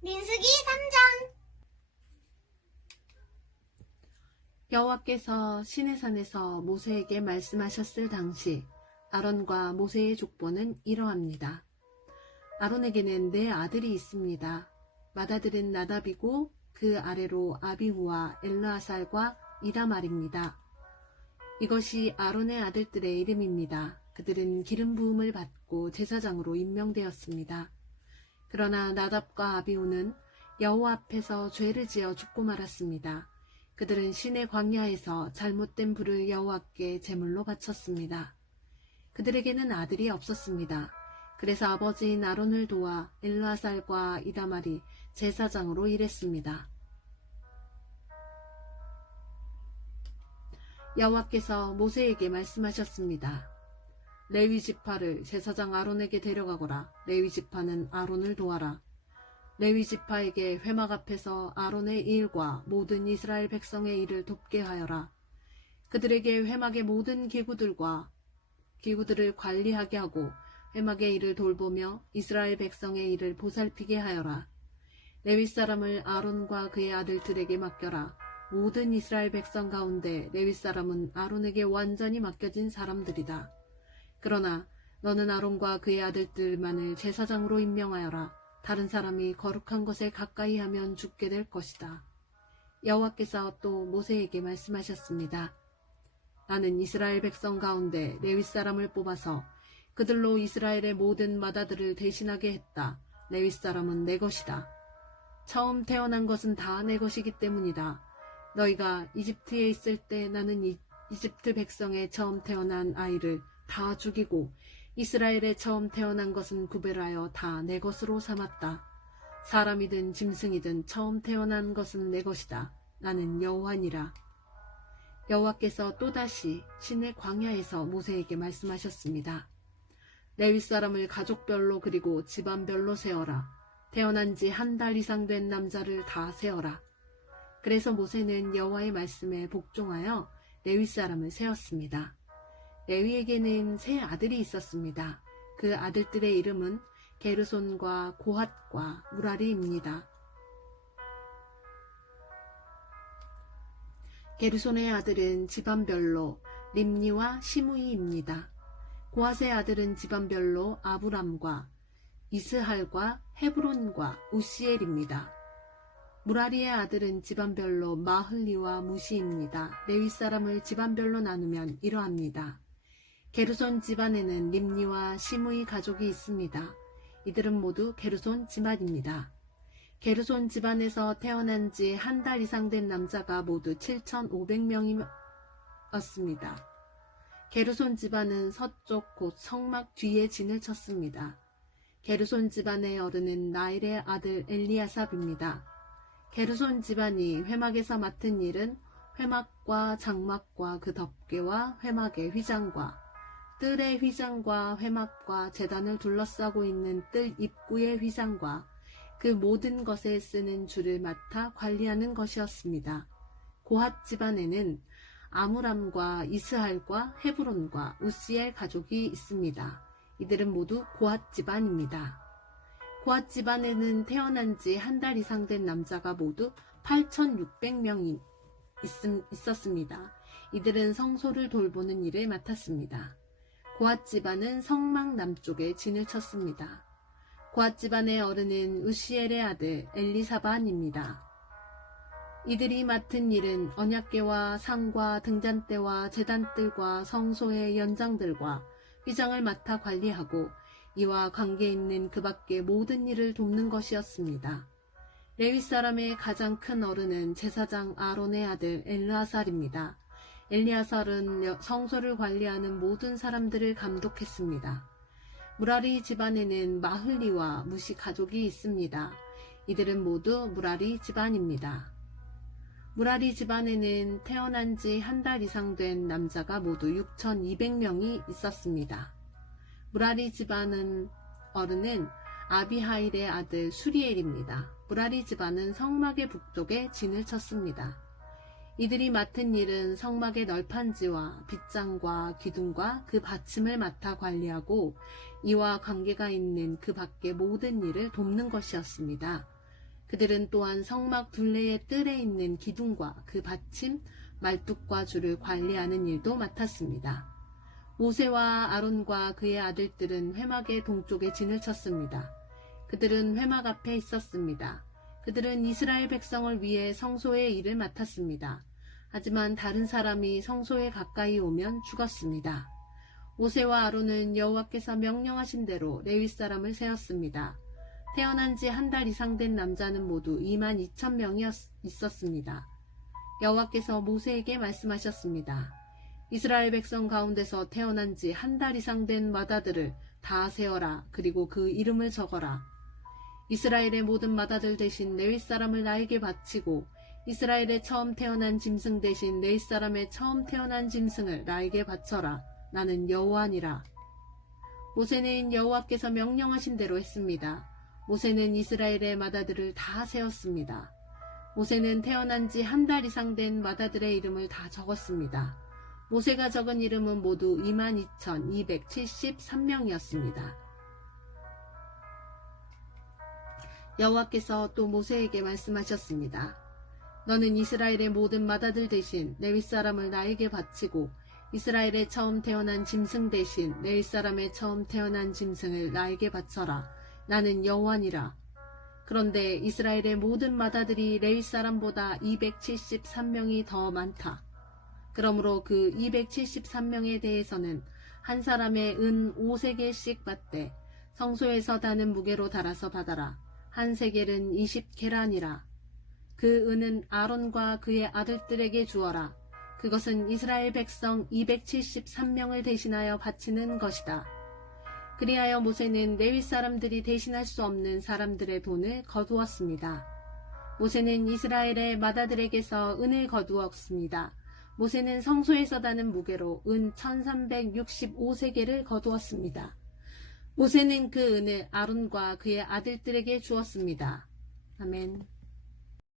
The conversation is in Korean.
민수기 3장. 여호와께서 시내산에서 모세에게 말씀하셨을 당시 아론과 모세의 족보는 이러합니다. 아론에게는 네 아들이 있습니다. 맏아들은 나답이고 그 아래로 아비후와 엘르아살과 이다말입니다. 이것이 아론의 아들들의 이름입니다. 그들은 기름 부음을 받고 제사장으로 임명되었습니다. 그러나 나답과 아비후는 여호와 앞에서 죄를 지어 죽고 말았습니다. 그들은 시내 광야에서 잘못된 불을 여호와께 제물로 바쳤습니다. 그들에게는 아들이 없었습니다. 그래서 아버지인 아론을 도와 엘르아살과 이다말이 제사장으로 일했습니다. 여호와께서 모세에게 말씀하셨습니다. 레위 지파를 제사장 아론에게 데려가거라. 레위 지파는 아론을 도와라. 레위 지파에게 회막 앞에서 아론의 일과 모든 이스라엘 백성의 일을 돕게 하여라. 그들에게 회막의 모든 기구들을 관리하게 하고 회막의 일을 돌보며 이스라엘 백성의 일을 보살피게 하여라. 레위 사람을 아론과 그의 아들들에게 맡겨라. 모든 이스라엘 백성 가운데 레위 사람은 아론에게 완전히 맡겨진 사람들이다. 그러나 너는 아론과 그의 아들들만을 제사장으로 임명하여라. 다른 사람이 거룩한 것에 가까이 하면 죽게 될 것이다. 여호와께서 또 모세에게 말씀하셨습니다. 나는 이스라엘 백성 가운데 레위 사람을 뽑아서 그들로 이스라엘의 모든 맏아들을 대신하게 했다. 레위 사람은 내 것이다. 처음 태어난 것은 다 내 것이기 때문이다. 너희가 이집트에 있을 때 나는 이집트 백성의 처음 태어난 아이를 다 죽이고 이스라엘의 처음 태어난 것은 구별하여 다 내 것으로 삼았다. 사람이든 짐승이든 처음 태어난 것은 내 것이다. 나는 여호와니라. 여호와께서 또다시 시내 광야에서 모세에게 말씀하셨습니다. 레위 사람을 가족별로 그리고 집안별로 세어라. 태어난 지 한 달 이상 된 남자를 다 세어라. 그래서 모세는 여호와의 말씀에 복종하여 레위 사람을 세었습니다. 레위에게는 세 아들이 있었습니다. 그 아들들의 이름은 게르손과 고핫과 무라리입니다. 게르손의 아들은 집안별로 림니와 시므이입니다. 고핫의 아들은 집안별로 아브람과 이스할과 헤브론과 우시엘입니다. 무라리의 아들은 집안별로 마흘리와 무시입니다. 레위 사람을 집안별로 나누면 이러합니다. 게르손 집안에는 림니와 시므이 가족이 있습니다. 이들은 모두 게르손 집안입니다. 게르손 집안에서 태어난 지 한 달 이상 된 남자가 모두 7,500명이었습니다. 게르손 집안은 서쪽 곧 성막 뒤에 진을 쳤습니다. 게르손 집안의 어른은 나일의 아들 엘리아삽입니다. 게르손 집안이 회막에서 맡은 일은 회막과 장막과 그 덮개와 회막의 휘장과 뜰의 휘장과 회막과 제단을 둘러싸고 있는 뜰 입구의 휘장과 그 모든 것에 쓰는 줄을 맡아 관리하는 것이었습니다. 고핫 집안에는 아므람과 이스할과 헤브론과 우시엘 가족이 있습니다. 이들은 모두 고핫 집안입니다. 고핫 집안에는 태어난 지 한 달 이상 된 남자가 모두 8,600명이 있었습니다. 이들은 성소를 돌보는 일을 맡았습니다. 고핫 집안은 성막 남쪽에 진을 쳤습니다. 고핫 집안의 어른은 우시엘의 아들 엘리사반입니다. 이들이 맡은 일은 언약궤와 상과 등잔대와 제단들과 성소의 연장들과 휘장을 맡아 관리하고 이와 관계 있는 그 밖의 모든 일을 돕는 것이었습니다. 레위 사람의 가장 큰 어른은 제사장 아론의 아들 엘르아살입니다. 엘리아살은 성소를 관리하는 모든 사람들을 감독했습니다. 무라리 집안에는 마흘리와 무시 가족이 있습니다. 이들은 모두 무라리 집안입니다. 무라리 집안에는 태어난 지 한 달 이상 된 남자가 모두 6,200명이 있었습니다. 무라리 집안은 어른은 아비하일의 아들 수리엘입니다. 무라리 집안은 성막의 북쪽에 진을 쳤습니다. 이들이 맡은 일은 성막의 널판지와 빗장과 기둥과 그 받침을 맡아 관리하고 이와 관계가 있는 그 밖의 모든 일을 돕는 것이었습니다. 그들은 또한 성막 둘레의 뜰에 있는 기둥과 그 받침, 말뚝과 줄을 관리하는 일도 맡았습니다. 모세와 아론과 그의 아들들은 회막의 동쪽에 진을 쳤습니다. 그들은 회막 앞에 있었습니다. 그들은 이스라엘 백성을 위해 성소의 일을 맡았습니다. 하지만 다른 사람이 성소에 가까이 오면 죽었습니다. 모세와 아론은 여호와께서 명령하신 대로 레위 사람을 세웠습니다. 태어난 지 한 달 이상 된 남자는 모두 22,000명이 있었습니다. 여호와께서 모세에게 말씀하셨습니다. 이스라엘 백성 가운데서 태어난 지 한 달 이상 된 마다들을 다 세어라. 그리고 그 이름을 적어라. 이스라엘의 모든 마다들 대신 레위 사람을 나에게 바치고 이스라엘의 처음 태어난 짐승 대신 레위 사람의 처음 태어난 짐승을 나에게 바쳐라. 나는 여호와니라. 모세는 여호와께서 명령하신 대로 했습니다. 모세는 이스라엘의 마다들을 다 세었습니다. 모세는 태어난 지 한 달 이상 된 마다들의 이름을 다 적었습니다. 모세가 적은 이름은 모두 22,273명이었습니다. 여호와께서 또 모세에게 말씀하셨습니다. 너는 이스라엘의 모든 마다들 대신 레위 사람을 나에게 바치고 이스라엘의 처음 태어난 짐승 대신 레위 사람의 처음 태어난 짐승을 나에게 바쳐라. 나는 여호와니라. 그런데 이스라엘의 모든 마다들이 레위 사람보다 273명이 더 많다. 그러므로 그 273명에 대해서는 한 사람의 은 5세겔씩 받되 성소에서 다는 무게로 달아서 받아라. 한 세겔은 20계란이라. 그 은은 아론과 그의 아들들에게 주어라. 그것은 이스라엘 백성 273명을 대신하여 바치는 것이다. 그리하여 모세는 레위 사람들이 대신할 수 없는 사람들의 돈을 거두었습니다. 모세는 이스라엘의 마다들에게서 은을 거두었습니다. 모세는 성소에서 다는 무게로 은 1365세겔을 거두었습니다. 모세는 그 은을 아론과 그의 아들들에게 주었습니다. 아멘.